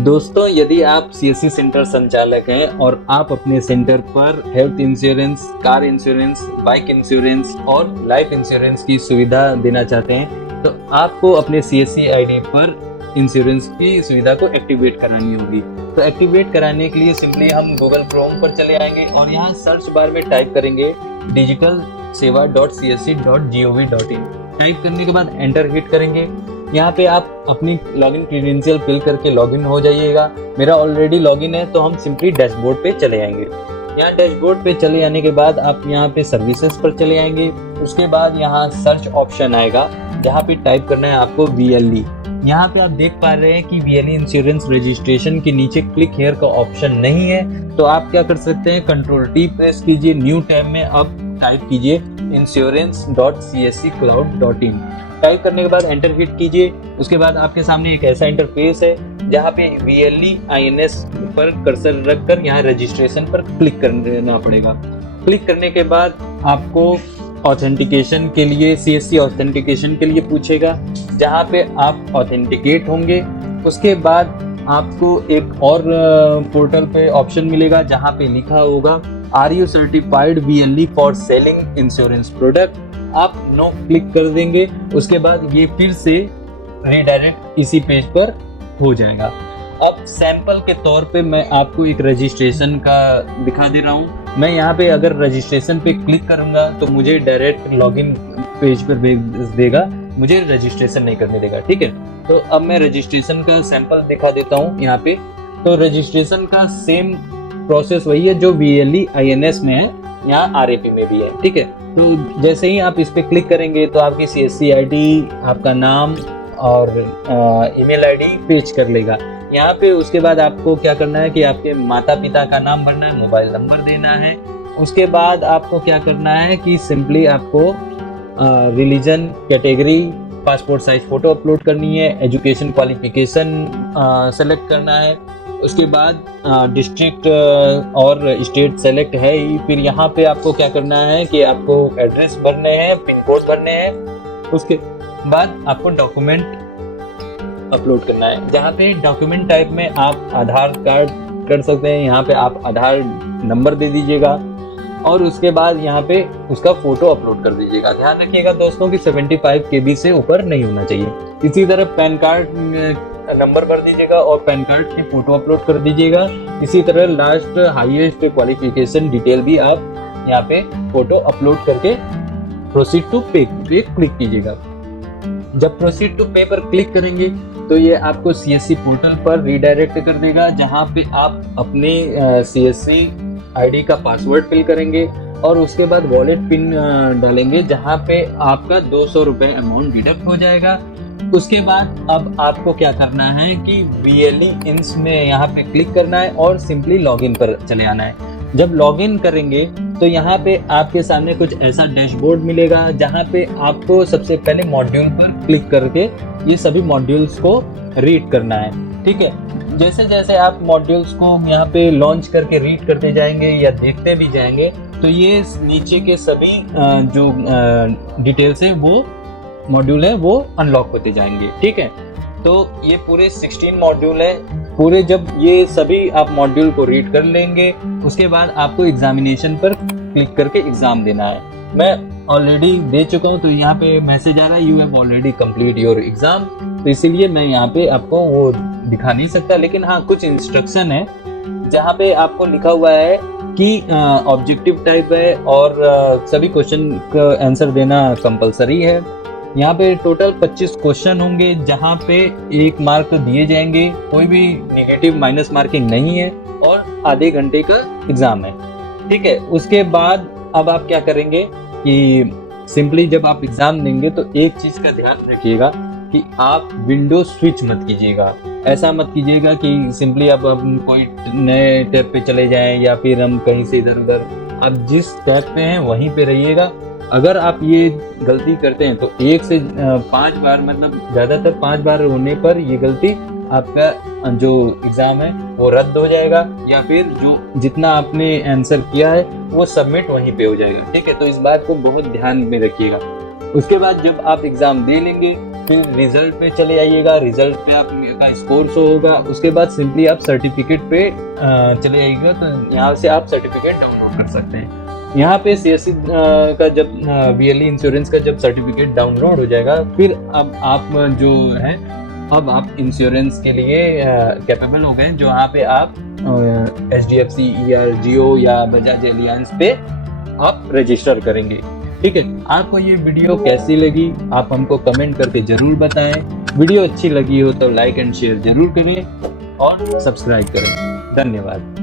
दोस्तों, यदि आप सीएससी सेंटर संचालक हैं और आप अपने सेंटर पर health insurance, car insurance, bike insurance और लाइफ इंश्योरेंस की सुविधा देना चाहते हैं, तो आपको अपने सीएससी आईडी पर इंश्योरेंस की सुविधा को एक्टिवेट करानी होगी। तो एक्टिवेट कराने के लिए सिंपली हम गूगल क्रोम पर चले आएंगे और यहाँ सर्च बार में टाइप करेंगे digitalseva.csc.gov.in। टाइप करने के बाद एंटर हिट करेंगे। यहाँ पे आप अपनी लॉगिन क्रेडेंशियल फिल करके लॉगिन हो जाइएगा। मेरा ऑलरेडी लॉगिन है, तो हम सिंपली डैशबोर्ड पे चले आएंगे। यहाँ डैशबोर्ड पे चले आने के बाद आप यहाँ पे सर्विसेज पर चले आएंगे। उसके बाद यहाँ सर्च ऑप्शन आएगा, जहाँ पे टाइप करना है आपको VLE। यहाँ पे आप देख पा रहे हैं कि VLE इंश्योरेंस रजिस्ट्रेशन के नीचे क्लिक हेयर का ऑप्शन नहीं है, तो आप क्या कर सकते हैं, Ctrl+T प्रेस कीजिए। न्यू टैब में अब टाइप कीजिए insurance.csccloud.in। टाइप करने के बाद एंटर हिट कीजिए। उसके बाद आपके सामने एक ऐसा इंटरफेस है जहाँ पे VLE INS पर कर्सर रखकर यहाँ रजिस्ट्रेशन पर क्लिक करना पड़ेगा। क्लिक करने के बाद आपको ऑथेंटिकेशन के लिए CSC ऑथेंटिकेशन के लिए पूछेगा, जहाँ पे आप ऑथेंटिकेट होंगे। उसके बाद आपको एक और पोर्टल पे ऑप्शन मिलेगा, जहाँ पे लिखा होगा are you certified VLE for selling insurance product. आप नो क्लिक कर देंगे। उसके बाद ये फिर से रीडायरेक्ट इसी पेज पर हो जाएगा। अब सैंपल के तौर पे मैं आपको एक रजिस्ट्रेशन का दिखा दे रहा हूँ। मैं यहाँ पे अगर रजिस्ट्रेशन पे क्लिक करूँगा तो मुझे डायरेक्ट लॉगिन पेज पर भेज देगा, मुझे रजिस्ट्रेशन नहीं करने देगा। ठीक है, तो अब मैं रजिस्ट्रेशन का सैंपल दिखा देता हूँ यहाँ पे। तो रजिस्ट्रेशन का सेम प्रोसेस वही है जो VLE INS में है, यहाँ RAP में भी है। ठीक है, तो जैसे ही आप इस पे क्लिक करेंगे तो आपकी CSC ID, आपका नाम और ईमेल ID फिच कर लेगा यहाँ पे। उसके बाद आपको क्या करना है कि आपके माता पिता का नाम भरना है, मोबाइल नंबर देना है। उसके बाद आपको क्या करना है कि सिंपली आपको religion, category, passport size photo upload करनी है, एजुकेशन क्वालिफिकेशन सेलेक्ट करना है। उसके बाद डिस्ट्रिक्ट और स्टेट सेलेक्ट है ही। फिर यहाँ पे आपको क्या करना है कि आपको एड्रेस भरने हैं, पिन कोड भरने हैं। उसके बाद आपको डॉक्यूमेंट अपलोड करना है, जहाँ पे डॉक्यूमेंट टाइप में आप आधार कार्ड कर सकते हैं। यहाँ पे आप आधार नंबर दे दीजिएगा और उसके बाद यहाँ पे उसका फोटो अपलोड कर दीजिएगा। ध्यान रखिएगा दोस्तों कि 75 KB से ऊपर नहीं होना चाहिए। इसी तरह पैन कार्ड नंबर भर दीजिएगा और पैन कार्ड की फोटो अपलोड कर दीजिएगा। इसी तरह लास्ट हाईएस्ट क्वालिफिकेशन डिटेल भी आप यहाँ पे फोटो अपलोड करके प्रोसीड टू पे क्लिक कीजिएगा। जब प्रोसीड टू पे पर क्लिक करेंगे तो ये आपको CSC पोर्टल पर रीडायरेक्ट कर देगा, जहाँ पे आप अपने CSC ID का पासवर्ड फिल करेंगे और उसके बाद वॉलेट पिन डालेंगे, जहाँ पे आपका 200 रुपये अमाउंट डिडक्ट हो जाएगा। उसके बाद अब आपको क्या करना है कि VLE INS में यहाँ पे क्लिक करना है और सिंपली लॉगिन पर चले आना है। जब लॉगिन करेंगे तो यहाँ पे आपके सामने कुछ ऐसा डैशबोर्ड मिलेगा, जहाँ पे आपको सबसे पहले मॉड्यूल पर क्लिक करके ये सभी मॉड्यूल्स को रीड करना है। ठीक है, जैसे जैसे आप मॉड्यूल्स को यहाँ पे लॉन्च करके रीड करते जाएंगे या देखते भी जाएंगे तो ये नीचे के सभी जो डिटेल्स है वो मॉड्यूल है वो अनलॉक होते जाएंगे। ठीक है, तो ये पूरे 16 मॉड्यूल है पूरे। जब ये सभी आप मॉड्यूल को रीड कर लेंगे उसके बाद आपको एग्जामिनेशन पर क्लिक करके एग्जाम देना है। मैं ऑलरेडी दे चुका हूँ, तो यहाँ पे मैसेज आ रहा है you have already complete your exam. तो इसीलिए मैं यहाँ पे आपको वो दिखा नहीं सकता, लेकिन हाँ कुछ इंस्ट्रक्शन है जहाँ पे आपको लिखा हुआ है कि ऑब्जेक्टिव टाइप है और सभी क्वेश्चन का आंसर देना कंपलसरी है। यहाँ पे टोटल 25 क्वेश्चन होंगे, जहाँ पे 1 मार्क दिए जाएंगे, कोई भी नेगेटिव माइनस मार्किंग नहीं है और आधे घंटे का एग्जाम है। ठीक है, उसके बाद अब आप क्या करेंगे कि सिंपली जब आप एग्जाम देंगे तो एक चीज का ध्यान रखिएगा कि आप विंडो स्विच मत कीजिएगा। ऐसा मत कीजिएगा कि सिंपली अब हम कोई नए टैब पे चले जाएं या फिर हम कहीं से इधर उधर, आप जिस टैब पे हैं वहीं पे रहिएगा। अगर आप ये गलती करते हैं तो 1 से 5 बार, मतलब ज़्यादातर 5 बार होने पर ये गलती आपका जो एग्ज़ाम है वो रद्द हो जाएगा या फिर जो जितना आपने आंसर किया है वो सबमिट वहीं पे हो जाएगा। ठीक है, तो इस बात को बहुत ध्यान में रखिएगा। उसके बाद जब आप एग्ज़ाम दे लेंगे फिर रिजल्ट पे चले जाइएगा, रिजल्ट पे आपका स्कोर शो होगा, उसके बाद सिंपली आप सर्टिफिकेट पे चले जाइएगा, तो यहाँ से आप सर्टिफिकेट डाउनलोड कर सकते हैं। यहाँ पे CSC का जब VLE इंश्योरेंस का जब सर्टिफिकेट डाउनलोड हो जाएगा, फिर अब आप जो है अब आप इंश्योरेंस के लिए कैपेबल हो गए, जो यहाँ पे आप HDFC, ERGO या बजाज एलियांस पे आप रजिस्टर करेंगे। ठीक है, आपको ये वीडियो कैसी लगी आप हमको कमेंट करके जरूर बताएं। वीडियो अच्छी लगी हो तो लाइक एंड शेयर जरूर कर लें और सब्सक्राइब करें। धन्यवाद।